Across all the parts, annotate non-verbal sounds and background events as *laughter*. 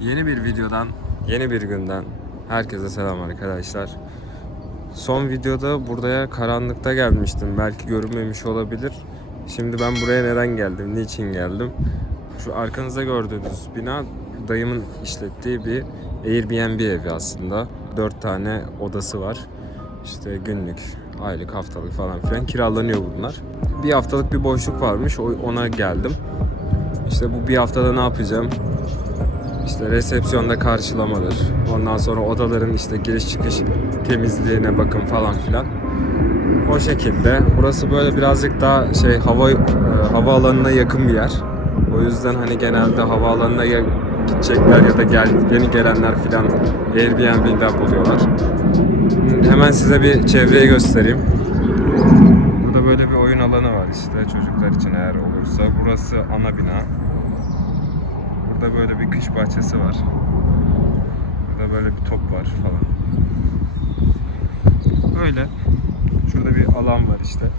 Yeni bir videodan, yeni bir günden herkese selam arkadaşlar. Son videoda buraya karanlıkta gelmiştim. Belki görünmemiş olabilir. Şimdi ben buraya neden geldim, niçin geldim? Şu arkanızda gördüğünüz bina dayımın işlettiği bir Airbnb evi aslında. Dört tane odası var. İşte günlük, aylık, haftalık falan filan kiralanıyor bunlar. Bir haftalık bir boşluk varmış. Ona geldim. İşte bu bir haftada ne yapacağım? İşte resepsiyonda karşılamadır. Ondan sonra odaların işte giriş çıkış temizliğine bakın falan filan. O şekilde. Burası böyle birazcık daha şey hava e, havaalanına yakın bir yer. O yüzden hani genelde havaalanına gidecekler ya da gel, yeni gelenler filan Airbnb'den buluyorlar. Hemen size bir çevreyi göstereyim. Burada böyle bir oyun alanı var işte çocuklar için eğer olursa. Burası ana bina. Burada böyle bir kış bahçesi var. Burada böyle bir top var falan. Böyle. Şurada bir alan var işte.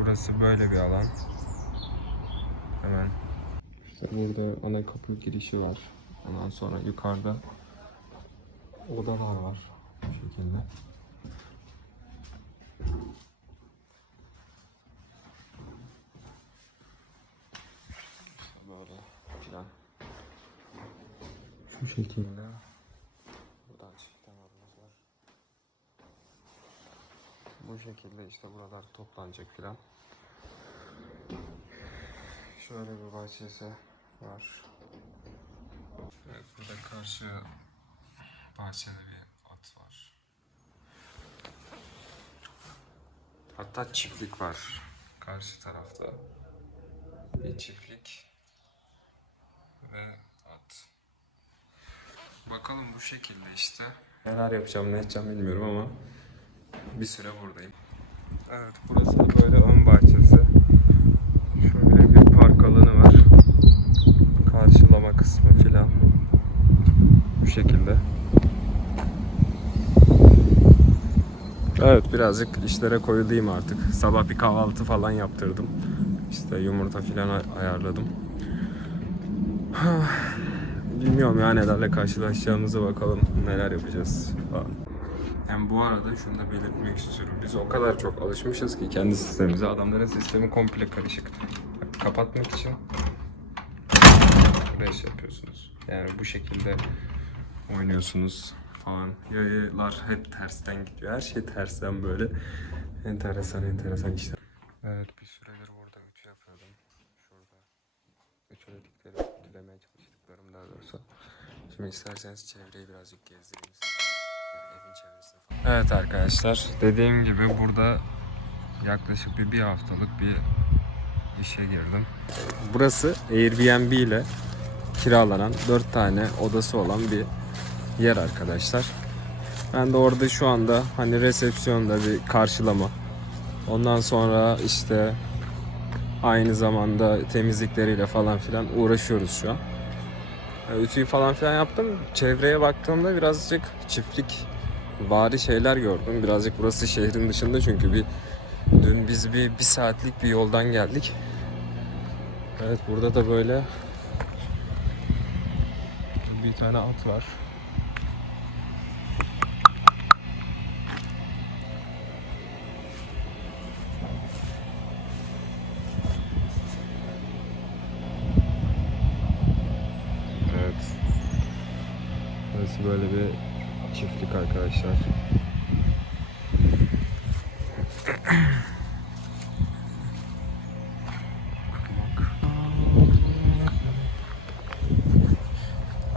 Burası böyle bir alan. Hemen. İşte burada ana kapı girişi var. Ondan sonra yukarıda odalar var. Bu şekilde. İşte böyle filan. Şu şekilde. Buradan çift damarımız var. Bu şekilde işte buralar toplanacak filan. Şöyle bir bahçesi var. Burada karşı bahçede bir at var. Hatta çiftlik var karşı tarafta. Bir çiftlik ve. Bakalım bu şekilde işte. Neler yapacağım ne edeceğim bilmiyorum ama bir süre buradayım. Evet burası da böyle ön bahçesi. Şöyle bir park alanı var. Karşılama kısmı filan. Bu şekilde. Evet birazcık işlere koyulayım artık. Sabah bir kahvaltı falan yaptırdım. İşte yumurta filan ay- ayarladım. Bilmiyorum ya nelerle karşılaşacağımıza bakalım neler yapacağız falan. Yani bu arada şunu da belirtmek istiyorum. Biz o kadar çok alışmışız ki kendi sistemimize. Adamların sistemi komple karışık. Kapatmak için beş yapıyorsunuz. Yani bu şekilde oynuyorsunuz falan. Yayılar hep tersten gidiyor. Her şey tersten böyle. Enteresan enteresan işler. Evet bir süredir Şimdi isterseniz çevreyi birazcık gezdireyim size. Evin çevresini falan. Evet arkadaşlar dediğim gibi burada yaklaşık bir, bir haftalık bir işe girdim. Burası Airbnb ile kiralanan 4 tane odası olan bir yer arkadaşlar. Ben de orada şu anda hani resepsiyonda bir karşılama. Ondan sonra işte aynı zamanda temizlikleriyle falan filan uğraşıyoruz şu an. Ütüyü falan filan yaptım. Çevreye baktığımda birazcık çiftlik vari şeyler gördüm. Birazcık burası şehrin dışında çünkü bir dün biz bir, bir saatlik bir yoldan geldik. Evet burada da böyle bir tane at var. Arkadaşlar.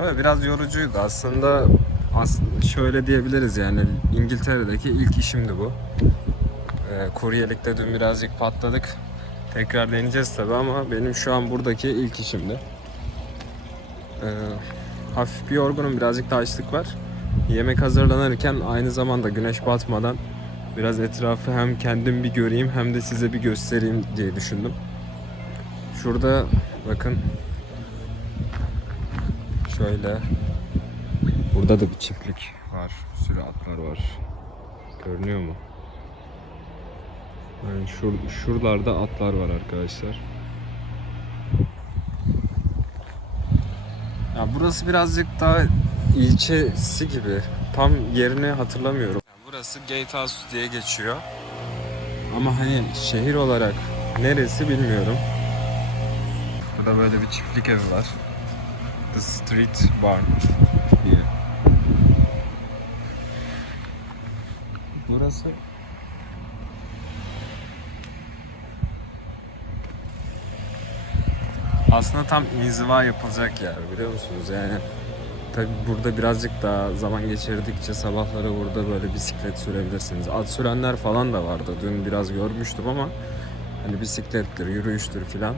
Evet biraz yorucuydu aslında. Aslında şöyle diyebiliriz yani İngiltere'deki ilk işimdi bu. Ee, kuryelikte dün birazcık patladık. Tekrar deneyeceğiz tabi ama benim şu an buradaki ilk işimdi. Ee, hafif bir yorgunum, birazcık da açlık var. Yemek hazırlanırken aynı zamanda güneş batmadan biraz etrafı hem kendim bir göreyim hem de size bir göstereyim diye düşündüm. Şurada bakın şöyle burada da bir çiftlik var. Bir sürü atlar var. Görünüyor mu? Yani şur, şuralarda atlar var arkadaşlar. Ya burası birazcık daha ilçesi gibi. Tam yerini hatırlamıyorum. Yani burası Gatehouse diye geçiyor. Ama hani şehir olarak neresi bilmiyorum. Burada böyle bir çiftlik evi var. The Street Barn diye. Burası aslında tam inziva yapılacak yer biliyor musunuz? Yani tabi burada birazcık daha zaman geçirdikçe sabahları burada böyle bisiklet sürebilirsiniz. At sürenler falan da vardı. Dün biraz görmüştüm ama hani bisiklettir, yürüyüştür filan.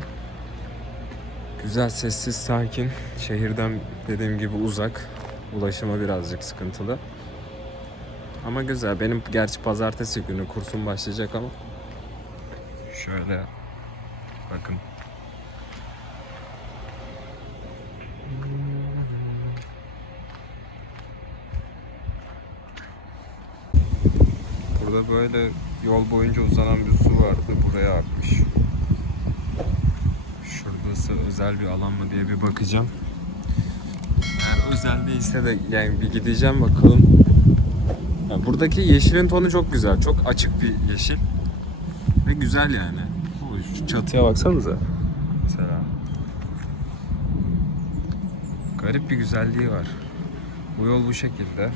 Güzel, sessiz, sakin. Şehirden dediğim gibi uzak. Ulaşıma birazcık sıkıntılı. Ama güzel. Benim gerçi pazartesi günü kursum başlayacak ama. Şöyle bakın. Burada böyle yol boyunca uzanan bir su vardı. Buraya akmış. Şurası özel bir alan mı diye bir bakacağım. Eğer özel değilse de yani bir gideceğim bakalım. Ya buradaki yeşilin tonu çok güzel. Çok açık bir yeşil. Ve güzel yani. Şu çatıya baksanıza. Mesela. Garip bir güzelliği var. Bu yol bu şekilde.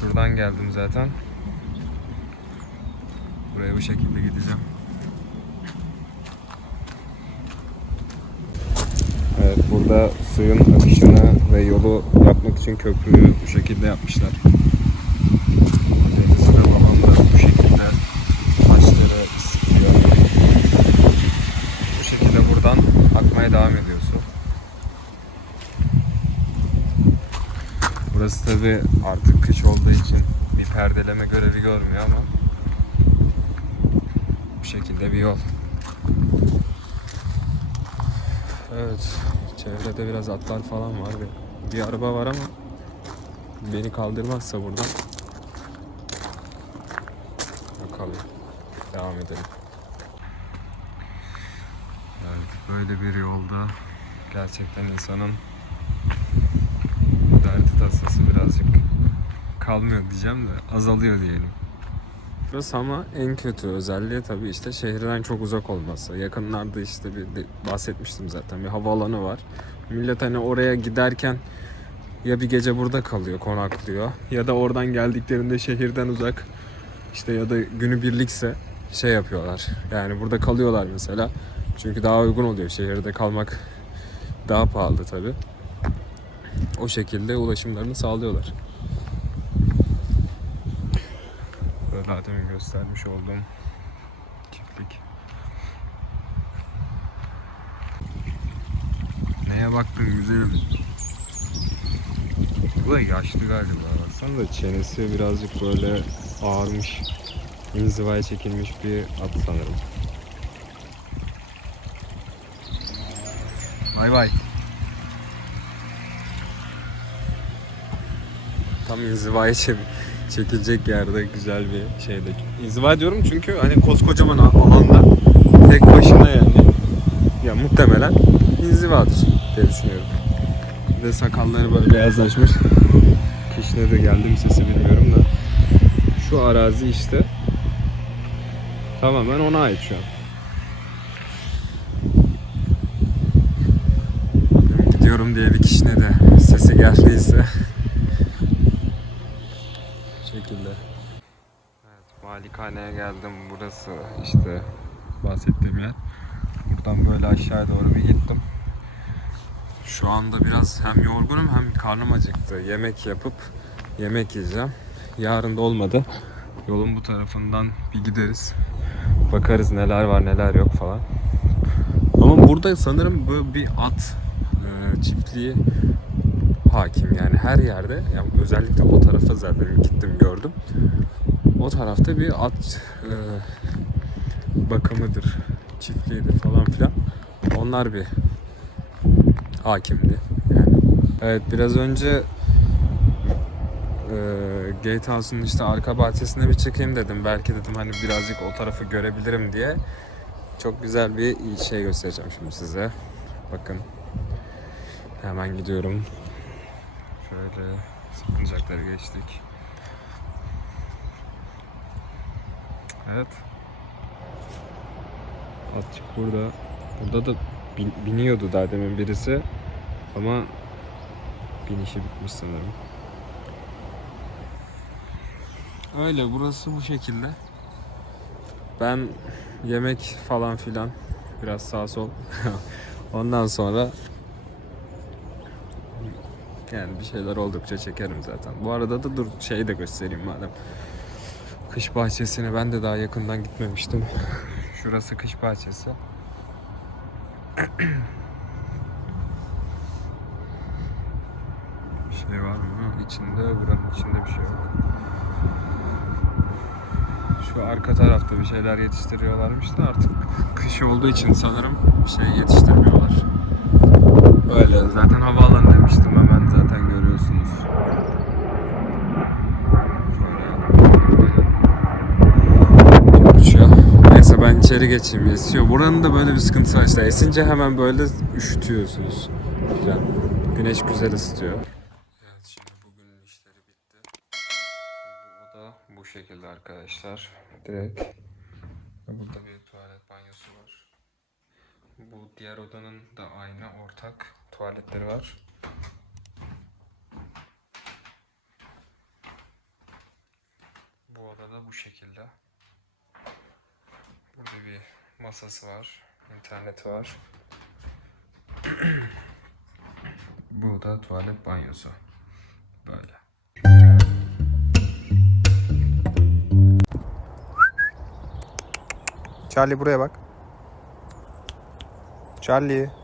Şuradan geldim zaten. Buraya bu şekilde gideceğim. Evet burada suyun akışını ve yolu yapmak için köprüyü bu şekilde yapmışlar. Deniz ve babam da bu şekilde taşları. Bu şekilde buradan akmaya devam ediyor su. Burası tabi artık kış olduğu için bir perdeleme görevi görmüyor ama bu şekilde bir yol. Evet, çevrede biraz atlar falan var. Bir, bir araba var ama beni kaldırmazsa buradan bakalım. Devam edelim. Evet, böyle bir yolda gerçekten insanın derdi tasası birazcık kalmıyor diyeceğim de azalıyor diyelim. Burası ama en kötü özelliği tabii işte şehirden çok uzak olması. Yakınlarda işte bir bahsetmiştim zaten bir havaalanı var. Millet hani oraya giderken ya bir gece burada kalıyor, konaklıyor ya da oradan geldiklerinde şehirden uzak işte ya da günü birlikse şey yapıyorlar. Yani burada kalıyorlar mesela. Çünkü daha uygun oluyor şehirde kalmak daha pahalı tabii. O şekilde ulaşımlarını sağlıyorlar. Böyle daha demin göstermiş olduğum çiftlik. Neye baktın güzelim? Bu da yaşlı galiba. Baksana da çenesi birazcık böyle ağarmış. İnzivaya çekilmiş bir at sanırım. Bay bay. Tam inzivaya çek- çekilecek yerde güzel bir şeyde. İnziva diyorum çünkü hani koskocaman alanda tek başına yani. Ya muhtemelen inzivadır diye düşünüyorum. Bir de sakalları böyle beyazlaşmış. Kişine de geldi mi sesi bilmiyorum da. Şu arazi işte tamamen ona ait şu an. Gidiyorum diye bir kişine de sesi geldiyse Bu şekilde. Evet, malikaneye geldim. Burası işte bahsettiğim yer. Buradan böyle aşağıya doğru bir gittim. Şu anda biraz hem yorgunum hem karnım acıktı. Yemek yapıp yemek yiyeceğim. Yarın da olmadı. Yolun bu tarafından bir gideriz. Bakarız neler var neler yok falan. Ama burada sanırım böyle bir at e, çiftliği hakim yani her yerde yani özellikle o tarafa zaten gittim gördüm. O tarafta bir at e, bakımıdır, çiftliğidir falan filan. Onlar bir hakimdi. Evet biraz önce e, Gatehouse'un işte arka bahçesine bir çekeyim dedim. Belki dedim hani birazcık o tarafı görebilirim diye. Çok güzel bir şey göstereceğim şimdi size. Bakın. Hemen gidiyorum. Şöyle salıncakları geçtik. Evet. Atçık burada. Burada da bin- biniyordu daha demin birisi. Ama binişi bitmiş sanırım. Öyle burası bu şekilde. Ben yemek falan filan biraz sağ sol. *laughs* Ondan sonra yani bir şeyler oldukça çekerim zaten. Bu arada da dur şeyi de göstereyim madem. Kış bahçesine ben de daha yakından gitmemiştim. Şurası kış bahçesi. Bir şey var mı? İçinde, buranın içinde bir şey yok. Şu arka tarafta bir şeyler yetiştiriyorlarmış da artık kış olduğu için sanırım bir şey yetiştirmiyorlar. Öyle. Zaten havaalanı demiştim hemen zaten görüyorsunuz. Ben içeri geçeyim. Esiyor. Buranın da böyle bir sıkıntısı var işte. Esince hemen böyle üşütüyorsunuz. Falan. Güneş güzel ısıtıyor. Evet şimdi bugünün işleri bitti. Bu oda bu şekilde arkadaşlar. Direkt. Burada bir tuvalet banyosu var. Bu diğer odanın da aynı ortak tuvaletleri var. Bu odada bu şekilde. Burada bir masası var, interneti var. *clears throat* bu da tuvalet banyosu. Böyle. Charlie buraya bak. Charlie.